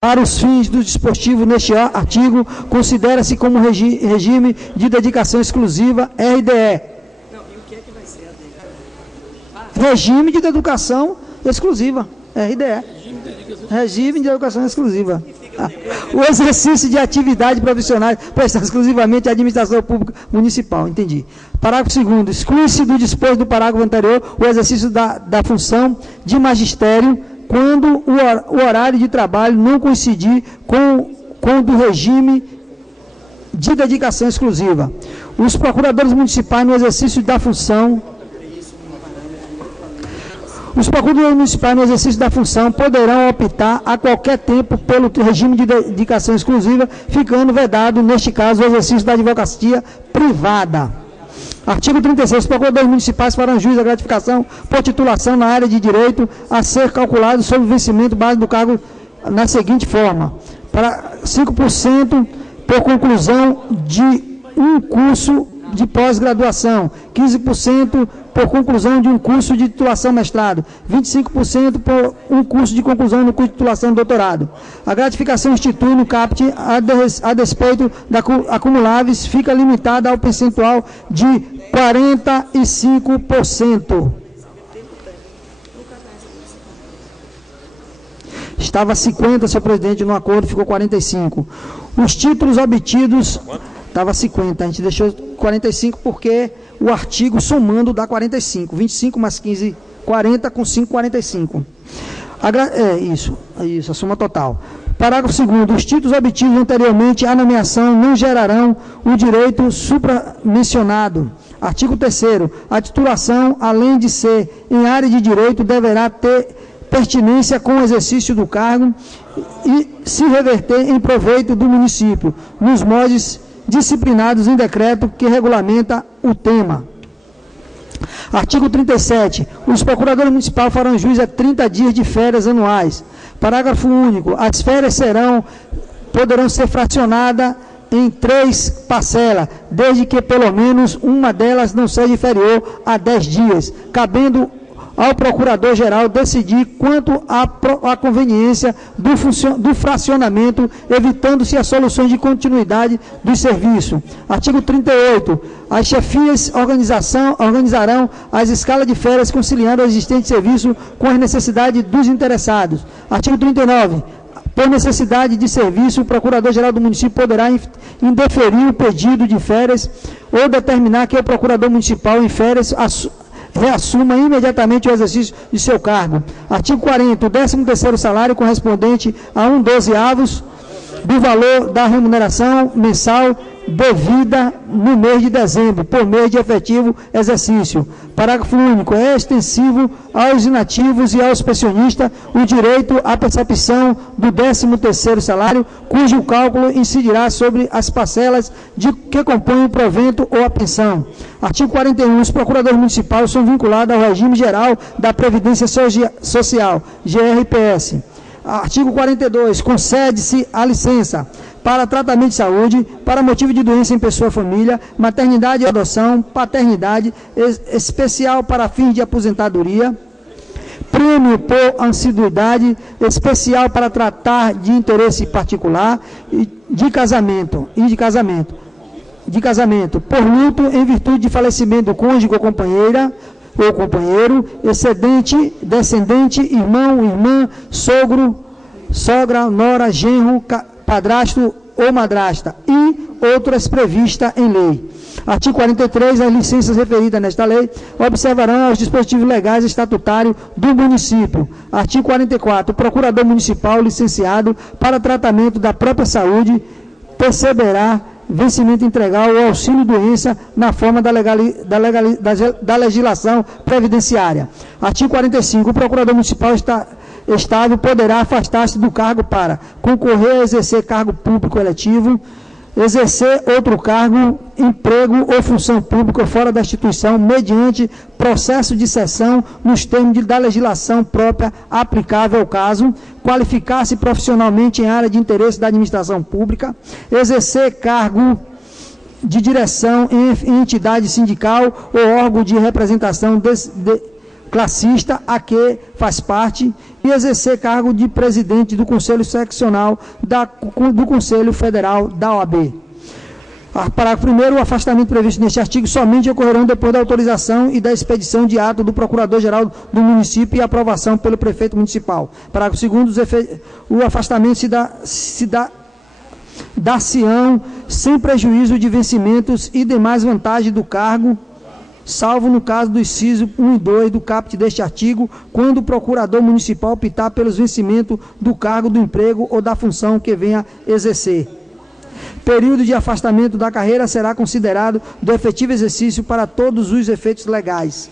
Para os fins do dispositivo neste artigo, considera-se como regime de dedicação exclusiva RDE. Não, e o que é que vai ser a regime de educação exclusiva, RDE. Regime de educação exclusiva. O exercício de atividade profissional presta exclusivamente à administração pública municipal. Entendi. Parágrafo 2º. Exclui-se do disposto do parágrafo anterior o exercício da função de magistério quando o horário de trabalho não coincidir com o do regime de dedicação exclusiva. Os procuradores municipais, no exercício da função, poderão optar a qualquer tempo pelo regime de dedicação exclusiva, ficando vedado, neste caso, o exercício da advocacia privada. Artigo 36. Os procuradores municipais farão jus à gratificação por titulação na área de direito a ser calculado sobre o vencimento base do cargo na seguinte forma: para 5% por conclusão de um curso de pós-graduação, 15% por conclusão de um curso de titulação mestrado, 25% por um curso de conclusão no curso de titulação doutorado. A gratificação institui no CAPT, a despeito da acumuláveis, fica limitada ao percentual de 45%. Estava 50, senhor presidente, no acordo ficou 45. Os títulos obtidos... Estava 50, a gente deixou 45 porque o artigo somando dá 45. 25 mais 15, 40, com 5, 45. Isso, a soma total. Parágrafo 2º. Os títulos obtidos anteriormente à nomeação não gerarão o direito supramencionado. Artigo 3º. A titulação, além de ser em área de direito, deverá ter pertinência com o exercício do cargo e se reverter em proveito do município, nos moldes disciplinados em decreto que regulamenta o tema. Artigo 37. Os procuradores municipais farão jus a 30 dias de férias anuais. Parágrafo único. As férias poderão ser fracionadas em 3 parcelas, desde que pelo menos uma delas não seja inferior a 10 dias, cabendo ao Procurador-Geral decidir quanto à conveniência do fracionamento, evitando-se as soluções de continuidade do serviço. Artigo 38. As chefias organizarão as escalas de férias, conciliando o existente serviço com as necessidades dos interessados. Artigo 39. Por necessidade de serviço, o Procurador-Geral do município poderá indeferir o pedido de férias ou determinar que o Procurador Municipal em férias reassuma imediatamente o exercício de seu cargo. Artigo 40. O 13º salário correspondente a 1/12 do valor da remuneração mensal devida no mês de dezembro, por mês de efetivo exercício. Parágrafo único. É extensivo aos inativos e aos pensionistas o direito à percepção do 13º salário, cujo cálculo incidirá sobre as parcelas que compõem o provento ou a pensão. Artigo 41. Os procuradores municipais são vinculados ao regime geral da Previdência Social, GRPS. Artigo 42. Concede-se a licença para tratamento de saúde, para motivo de doença em pessoa, família, maternidade e adoção, paternidade, especial para fins de aposentadoria, prêmio por assiduidade, especial para tratar de interesse particular, de casamento, por luto em virtude de falecimento do cônjuge ou companheira, ou companheiro, excedente, descendente, irmão, irmã, sogro, sogra, nora, genro, padrasto ou madrasta e outras previstas em lei. Artigo 43. As licenças referidas nesta lei observarão os dispositivos legais e estatutários do município. Artigo 44. O procurador municipal licenciado para tratamento da própria saúde perceberá vencimento integral ou auxílio-doença na forma da legislação previdenciária. Artigo 45. O procurador municipal estável poderá afastar-se do cargo para concorrer a exercer cargo público eletivo, exercer outro cargo, emprego ou função pública fora da instituição, mediante processo de cessão nos termos da legislação própria aplicável ao caso, qualificar-se profissionalmente em área de interesse da administração pública, exercer cargo de direção em entidade sindical ou órgão de representação classista a que faz parte e exercer cargo de presidente do Conselho Seccional do Conselho Federal da OAB. Parágrafo 1º, o afastamento previsto neste artigo somente ocorrerão depois da autorização e da expedição de ato do Procurador-Geral do município e aprovação pelo prefeito municipal. Parágrafo 2º, o afastamento dar-se-ão sem prejuízo de vencimentos e demais vantagens do cargo, salvo no caso do inciso 1 e 2 do caput deste artigo, quando o procurador municipal optar pelos vencimentos do cargo, do emprego ou da função que venha exercer. Período de afastamento da carreira será considerado do efetivo exercício para todos os efeitos legais.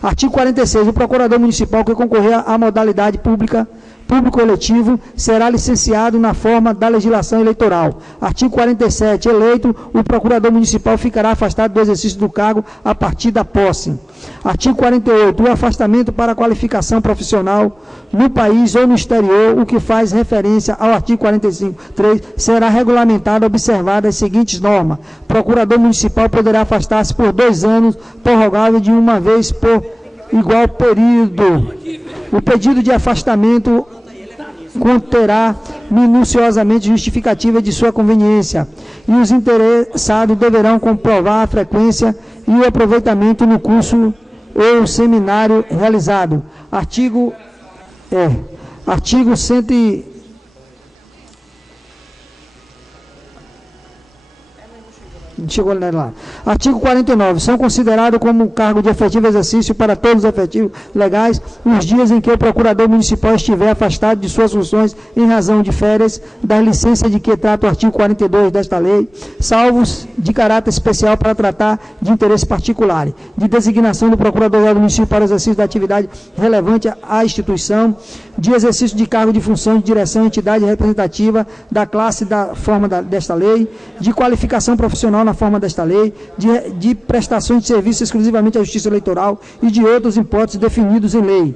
Artigo 46. O procurador municipal que concorrer à modalidade público-eletivo será licenciado na forma da legislação eleitoral. Artigo 47. Eleito, o procurador municipal ficará afastado do exercício do cargo a partir da posse. Artigo 48. O afastamento para qualificação profissional no país ou no exterior, o que faz referência ao artigo 45.3, será regulamentado observadas as seguintes normas. Procurador municipal poderá afastar-se por 2 anos, prorrogável de uma vez por igual período. O pedido de afastamento conterá minuciosamente justificativa de sua conveniência e os interessados deverão comprovar a frequência e o aproveitamento no curso ou seminário realizado. Artigo 100. Chegou lá. Artigo 49. São considerados como cargo de efetivo exercício para todos os efetivos legais os dias em que o procurador municipal estiver afastado de suas funções em razão de férias, das licenças de que trata o artigo 42 desta lei, salvos de caráter especial para tratar de interesse particular, de designação do procurador do município para o exercício da atividade relevante à instituição, de exercício de cargo de função de direção, entidade representativa da classe da forma desta lei, de qualificação profissional na forma desta lei, de prestações de serviço exclusivamente à Justiça Eleitoral e de outros hipóteses definidos em lei.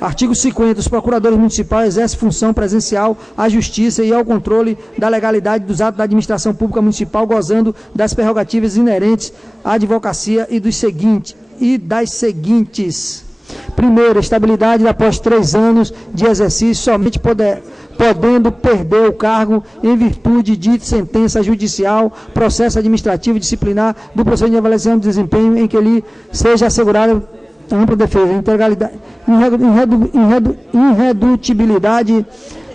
Artigo 50. Os procuradores municipais exercem função presencial à Justiça e ao controle da legalidade dos atos da administração pública municipal, gozando das prerrogativas inerentes à advocacia e das seguintes. Primeiro, estabilidade após 3 anos de exercício, somente podendo perder o cargo em virtude de sentença judicial, processo administrativo disciplinar do procedimento de avaliação de desempenho em que lhe seja assegurada ampla defesa, integralidade, irredutibilidade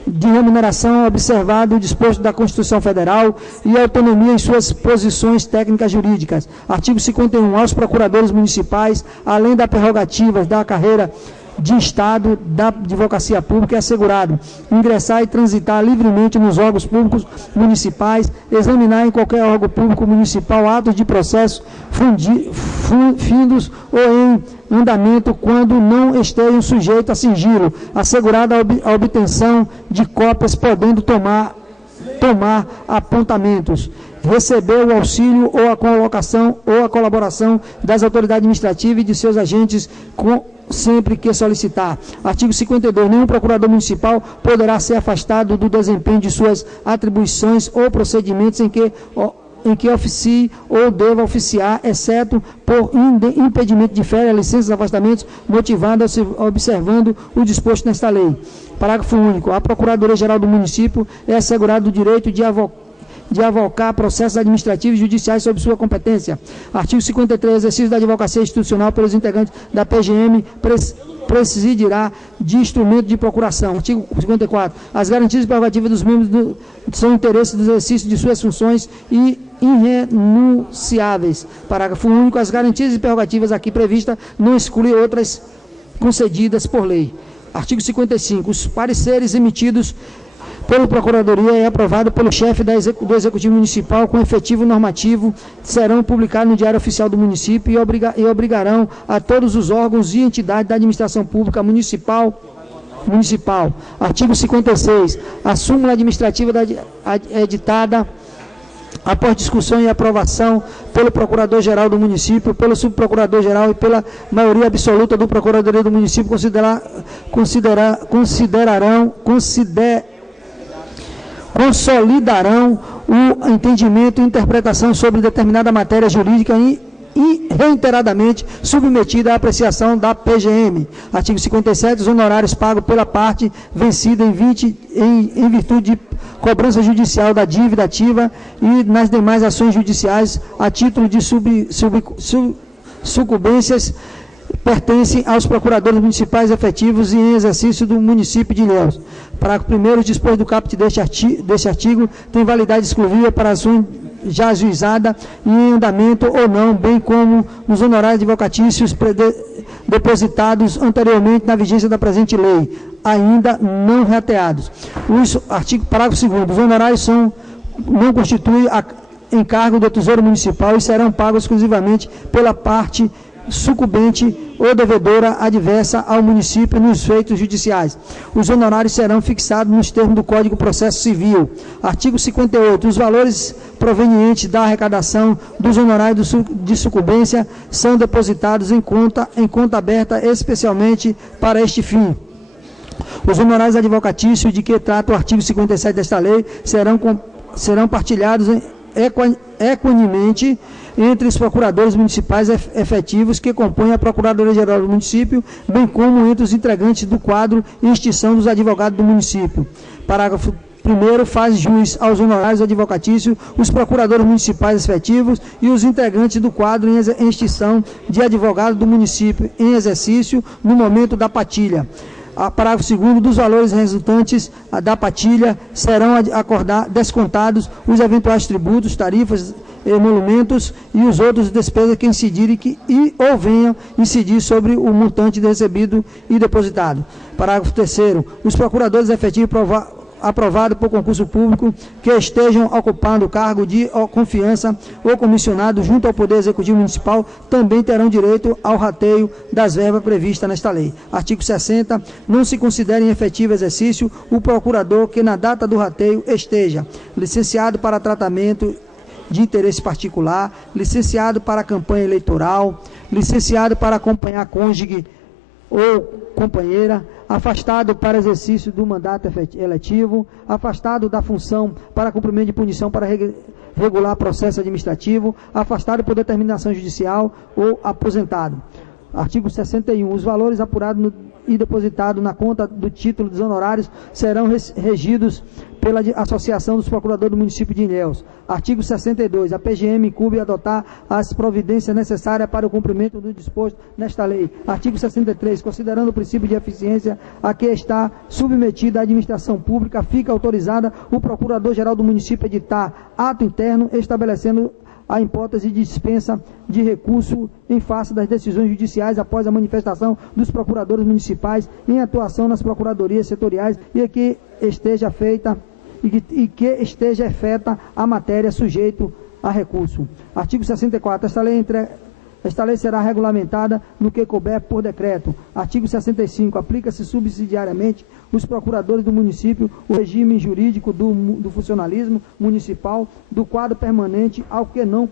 de remuneração, observado o disposto da Constituição Federal e autonomia em suas posições técnicas jurídicas. Artigo 51. Aos procuradores municipais, além das prerrogativas da carreira de Estado da advocacia pública, é assegurado ingressar e transitar livremente nos órgãos públicos municipais, examinar em qualquer órgão público municipal atos de processo findos ou em andamento quando não estejam sujeitos a sigilo, assegurada a obtenção de cópias, podendo tomar apontamentos, receber o auxílio ou a colocação ou a colaboração das autoridades administrativas e de seus agentes sempre que solicitar. Artigo 52. Nenhum procurador municipal poderá ser afastado do desempenho de suas atribuições ou procedimentos em que oficie ou deva oficiar, exceto por impedimento de férias, licenças, afastamentos motivados observando o disposto nesta lei. Parágrafo único. A Procuradoria-Geral do município é assegurado o direito de avocar processos administrativos e judiciais sob sua competência. Artigo 53. Exercício da advocacia institucional pelos integrantes da PGM presidirá de instrumento de procuração. Artigo 54. As garantias e prerrogativas dos membros são interesses do exercício de suas funções e irrenunciáveis. Parágrafo único. As garantias e prerrogativas aqui previstas não excluem outras concedidas por lei. Artigo 55. Os pareceres emitidos pela Procuradoria e aprovado pelo chefe do Executivo Municipal com efetivo normativo serão publicados no Diário Oficial do Município e obrigarão a todos os órgãos e entidades da administração pública municipal. Artigo 56. A súmula administrativa editada após discussão e aprovação pelo Procurador-Geral do Município, pelo Subprocurador-Geral e pela maioria absoluta do Procuradoria do Município consolidarão o entendimento e interpretação sobre determinada matéria jurídica reiteradamente submetida à apreciação da PGM. Artigo 57, os honorários pagos pela parte vencida em virtude de cobrança judicial da dívida ativa e nas demais ações judiciais a título de sucumbências pertencem aos procuradores municipais efetivos e em exercício do município de Ilhéus. Parágrafo 1º, dispõe do caput deste artigo, tem validade exclusiva para ações já ajuizada e em andamento ou não, bem como nos honorários advocatícios depositados anteriormente na vigência da presente lei, ainda não rateados. Parágrafo 2º, os honorários não constituem encargo do Tesouro Municipal e serão pagos exclusivamente pela parte sucumbente ou devedora adversa ao município nos feitos judiciais. Os honorários serão fixados nos termos do Código de Processo Civil. Artigo 58. Os valores provenientes da arrecadação dos honorários de sucumbência são depositados em conta aberta especialmente para este fim. Os honorários advocatícios de que trata o artigo 57 desta lei serão partilhados equanimemente entre os procuradores municipais efetivos que compõem a Procuradoria-Geral do Município, bem como entre os integrantes do quadro e extinção dos advogados do município. Parágrafo 1º, faz jus aos honorários advocatícios os procuradores municipais efetivos e os integrantes do quadro em extinção de advogado do município em exercício no momento da partilha. Parágrafo 2º, dos valores resultantes da partilha serão descontados os eventuais tributos, tarifas, emolumentos e os outros despesas que incidirem ou venham incidir sobre o montante recebido e depositado. Parágrafo 3º, os procuradores efetivos aprovado por concurso público que estejam ocupando cargo de confiança ou comissionado junto ao Poder Executivo Municipal também terão direito ao rateio das verbas previstas nesta lei. Artigo 60. Não se considera em efetivo exercício o procurador que na data do rateio esteja licenciado para tratamento de interesse particular, licenciado para campanha eleitoral, licenciado para acompanhar cônjuge ou companheira, afastado para exercício do mandato eletivo, afastado da função para cumprimento de punição para regular processo administrativo, afastado por determinação judicial ou aposentado. Artigo 61. Os valores apurados e depositados na conta do título dos honorários serão regidos pela Associação dos Procuradores do Município de Ilhéus. Artigo 62. A PGM incumbe adotar as providências necessárias para o cumprimento do disposto nesta lei. Artigo 63. Considerando o princípio de eficiência a que está submetida a administração pública, fica autorizada o Procurador-Geral do Município a editar ato interno estabelecendo a hipótese de dispensa de recurso em face das decisões judiciais após a manifestação dos procuradores municipais em atuação nas procuradorias setoriais e que esteja feita a matéria sujeito a recurso. Artigo 64. Esta lei será regulamentada no que couber por decreto. Artigo 65. Aplica-se subsidiariamente os procuradores do município o regime jurídico do funcionalismo municipal do quadro permanente ao que não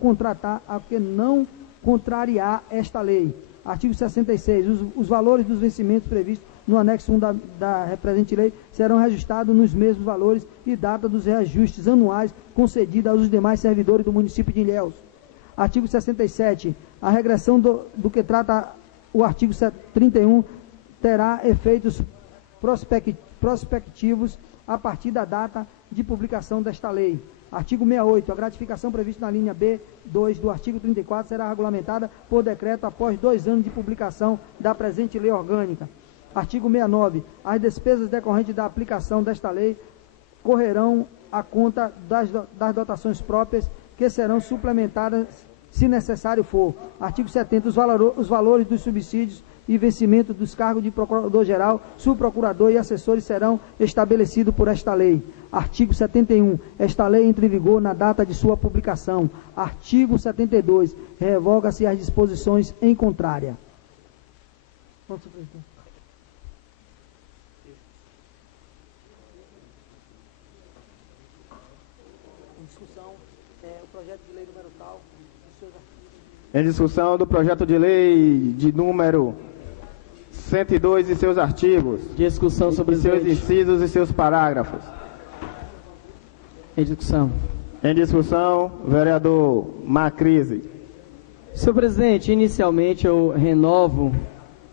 contrariar esta lei. Artigo 66. Os valores dos vencimentos previstos no anexo 1 da presente lei serão reajustados nos mesmos valores e data dos reajustes anuais concedidos aos demais servidores do município de Ilhéus. Artigo 67. A regressão do que trata o artigo 31 terá efeitos prospectivos a partir da data de publicação desta lei. Artigo 68. A gratificação prevista na linha B2 do artigo 34 será regulamentada por decreto após 2 anos de publicação da presente lei orgânica. Artigo 69. As despesas decorrentes da aplicação desta lei correrão à conta das dotações próprias que serão suplementadas se necessário for. Artigo 70. Os valores dos subsídios e vencimento dos cargos de procurador-geral, subprocurador e assessores serão estabelecidos por esta lei. Artigo 71. Esta lei entra em vigor na data de sua publicação. Artigo 72. Revoga-se as disposições em contrária. Em discussão do projeto de lei de número 102 e seus artigos. Discussão sobre seus incisos e seus parágrafos. Em discussão. Em discussão, vereador Macrise. Senhor presidente, inicialmente eu renovo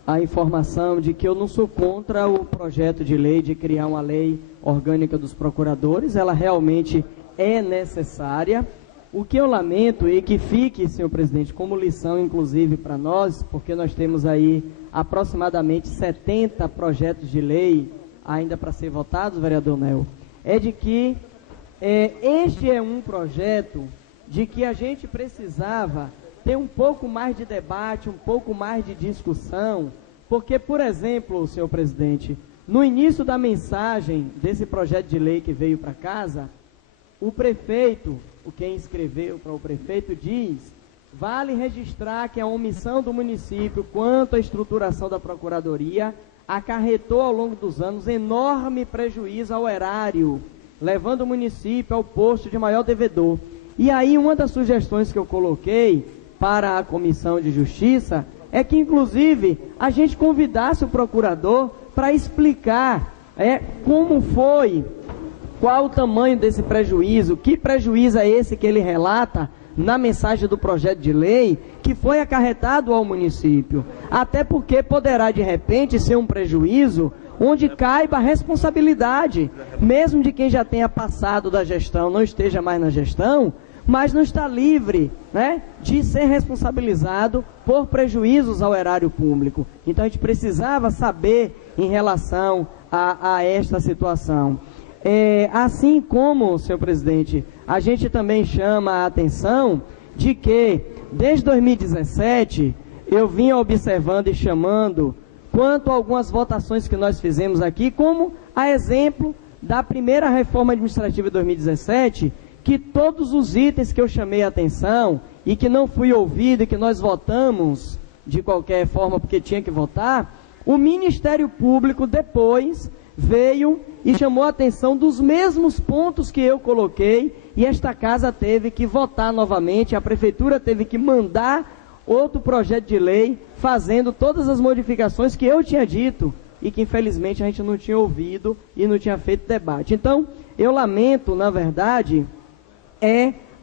a informação de que eu não sou contra o projeto de lei de criar uma lei orgânica dos procuradores. Ela realmente é necessária. O que eu lamento e que fique, senhor presidente, como lição inclusive para nós, porque nós temos aí aproximadamente 70 projetos de lei ainda para ser votados, vereador Nel, é de que este é um projeto de que a gente precisava ter um pouco mais de debate, um pouco mais de discussão, porque, por exemplo, senhor presidente, no início da mensagem desse projeto de lei que veio para casa, o prefeito, quem escreveu para o prefeito diz: vale registrar que a omissão do município quanto à estruturação da procuradoria acarretou ao longo dos anos enorme prejuízo ao erário, levando o município ao posto de maior devedor. E aí uma das sugestões que eu coloquei para a Comissão de Justiça é que, inclusive, a gente convidasse o procurador para explicar como foi, qual o tamanho desse prejuízo, que prejuízo é esse que ele relata na mensagem do projeto de lei que foi acarretado ao município. Até porque poderá, de repente, ser um prejuízo onde caiba a responsabilidade, mesmo de quem já tenha passado da gestão, não esteja mais na gestão, mas não está livre, né, de ser responsabilizado por prejuízos ao erário público. Então a gente precisava saber em relação a esta situação. Assim como, senhor presidente, a gente também chama a atenção de que, desde 2017, eu vinha observando e chamando quanto a algumas votações que nós fizemos aqui, como a exemplo da primeira reforma administrativa de 2017, que todos os itens que eu chamei a atenção e que não fui ouvido e que nós votamos de qualquer forma porque tinha que votar, o Ministério Público depois veio e chamou a atenção dos mesmos pontos que eu coloquei e esta casa teve que votar novamente, a prefeitura teve que mandar outro projeto de lei fazendo todas as modificações que eu tinha dito e que infelizmente a gente não tinha ouvido e não tinha feito debate. Então, eu lamento, na verdade,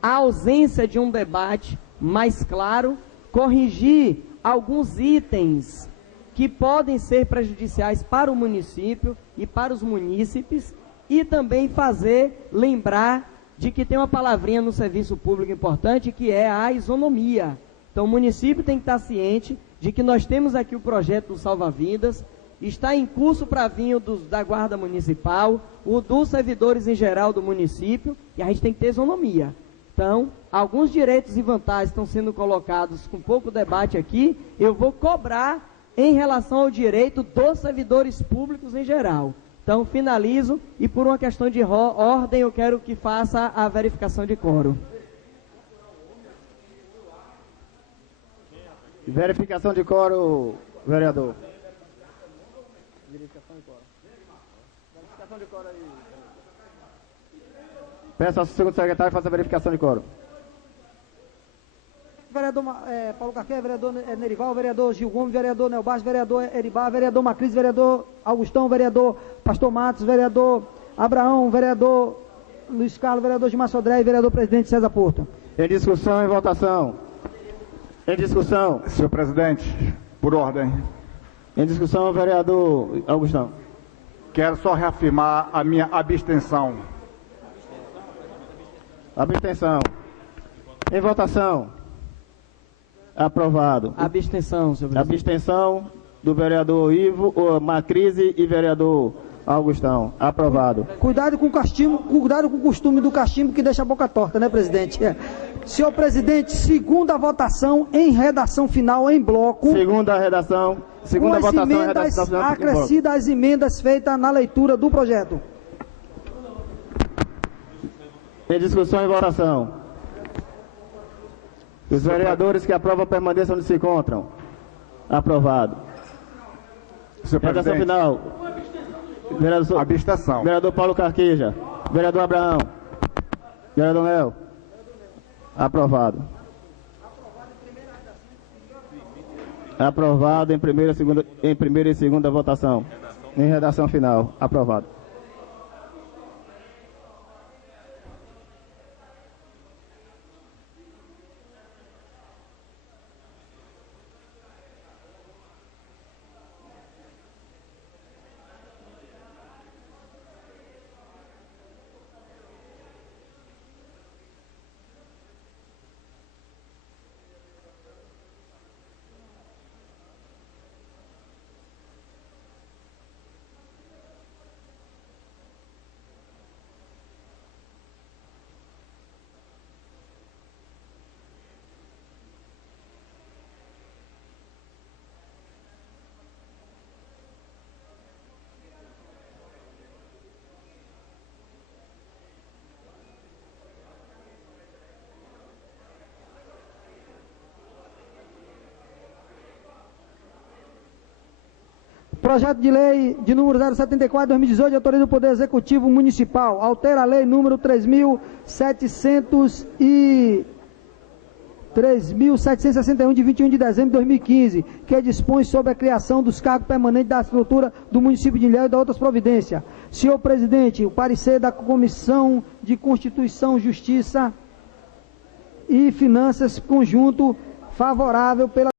a ausência de um debate mais claro, corrigir alguns itens que podem ser prejudiciais para o município e para os munícipes e também fazer lembrar de que tem uma palavrinha no serviço público importante que é a isonomia. Então o município tem que estar ciente de que nós temos aqui o projeto do Salva-Vidas, está em curso para vir da Guarda Municipal, o dos servidores em geral do município, e a gente tem que ter isonomia. Então, alguns direitos e vantagens estão sendo colocados com pouco debate aqui, eu vou cobrar em relação ao direito dos servidores públicos em geral. Então, finalizo, e por uma questão de ordem, eu quero que faça a verificação de quórum. Verificação de quórum, vereador. Verificação de quórum. Verificação de quórum aí. Peço ao segundo secretário que faça a verificação de quórum. Vereador Paulo Carqué, vereador Nerival, vereador Gil Gomes, vereador Nelbas, vereador Eribá, vereador Macris, vereador Augustão, vereador Pastor Matos, vereador Abraão, vereador Luiz Carlos, vereador Gilmar Sodré e vereador presidente César Porto. Em discussão e votação. Em discussão. Senhor presidente, por ordem. Em discussão, vereador Augustão. Quero só reafirmar a minha abstenção. Abstenção. Em votação. Aprovado. Abstenção, senhor presidente. Abstenção do vereador Ivo, Macrise e vereador Augustão. Aprovado. Cuidado com o costume do cachimbo que deixa a boca torta, né, presidente? Senhor presidente, segunda votação em redação final em bloco. Segunda redação. Segunda votação em redação final. Acrescida às emendas feitas na leitura do projeto. Em discussão e votação. Os vereadores que aprovam permaneçam onde se encontram. Aprovado. Senhor redação presidente. final. Vereador, abstenção. Vereador Paulo Carqueja. Vereador Abraão. Vereador Nel. Aprovado. Aprovado em primeira e segunda votação. Em redação final. Aprovado. Projeto de lei de número 074, 2018, autoriza o Poder Executivo Municipal. Altera a lei número 3.761, de 21 de dezembro de 2015, que dispõe sobre a criação dos cargos permanentes da estrutura do município de Ilhéus e da outras providências. Senhor presidente, o parecer da Comissão de Constituição, Justiça e Finanças, conjunto, favorável pela